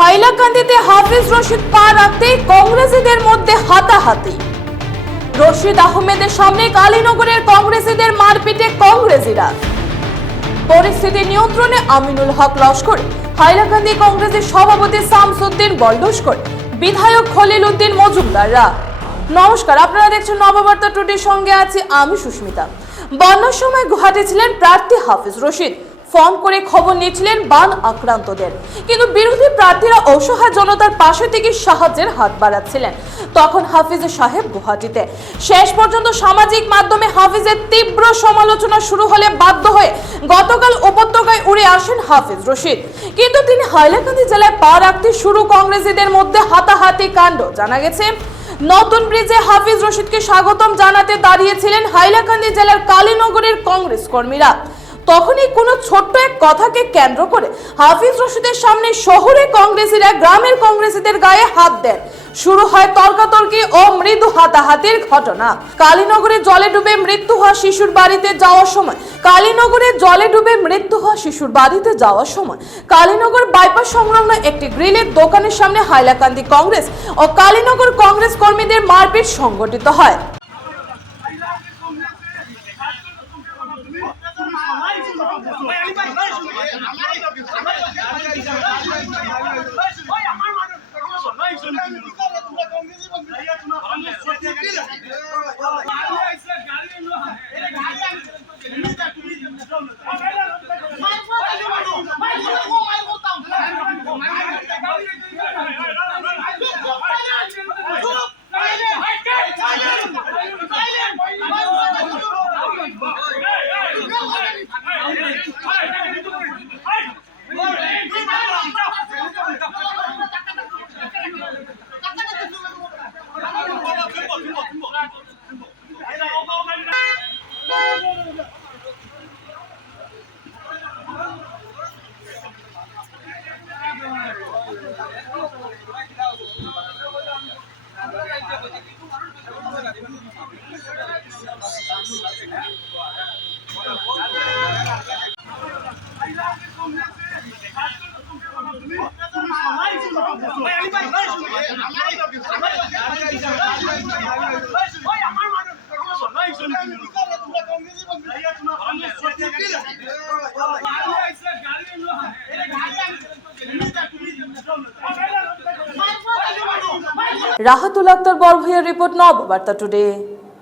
হাইলাকান্দিতে হাফিজ রশিদ পা রাখতে কংগ্রেসীদের মধ্যে হাতাহাতি। রশিদ আহমেদের সামনে কালীনগরের কংগ্রেসীদের মারপিটে কংগ্রেসীরা। পরিস্থিতি নিয়ন্ত্রণে আমিনুল হক লস্কর, হাইলাকান্দি কংগ্রেসের সভাপতি শামসুদ্দিন বলদস্কর, বিধায়ক খলিল উদ্দিন মজুমদাররা। নমস্কার, আপনারা দেখছেন নববার্তা টুডের সঙ্গে আছি আমি সুস্মিতা। বন্যার সময় গুয়াহাটি ছিলেন প্রার্থী হাফিজ রশিদ। ফোন করে খবর নিয়েছিলেন বান আক্রান্তদের, কিন্তু বিরোধী প্রার্থীরা অসহায় জনতার পাশে থেকে সাহায্যের হাত বাড়াচ্ছিলেন। তখন হাফিজ সাহেব গুয়াহাটিতে। শেষ পর্যন্ত সামাজিক মাধ্যমে হাফিজের তীব্র সমালোচনা শুরু হলে বাধ্য হয়ে গতকাল উপত্যকায় উড়ে আসেন হাফিজ রশিদ। কিন্তু তিনি হাইলাকান্দি জেলায় পা রাখতে শুরু কংগ্রেসীদের মধ্যে হাতাহাতি কাণ্ড। জানা গেছে, নতুন ব্রিজে হাফিজ রশিদকে স্বাগতম জানাতে দাঁড়িয়েছিলেন হাইলাকান্দি জেলার কালীনগরের কংগ্রেস কর্মীরা। তখনই কোনো ছোট্ট এক কথাকে কেন্দ্র করে হাফিজ রশিদের সামনে শহরে কংগ্রেসীরা গ্রামের কংগ্রেসীদের গায়ে হাত দেন। শুরু হয় তর্কাতর্কি ও মৃদু হাতাহাতির ঘটনা। কালীনগরে জলে ডুবে মৃত্যু হওয়া শিশুর বাড়িতে যাওয়ার সময় কালীনগর বাইপাস সংলগ্ন একটি গ্রিলের দোকানের সামনে হাইলাকান্দি কংগ্রেস ও কালীনগর কংগ্রেস কর্মীদের মারপিট সংঘটিত হয়। রাহাতুল আক্তার বড় ভূঁইয়ার রিপোর্ট, নববার্তা টুডে।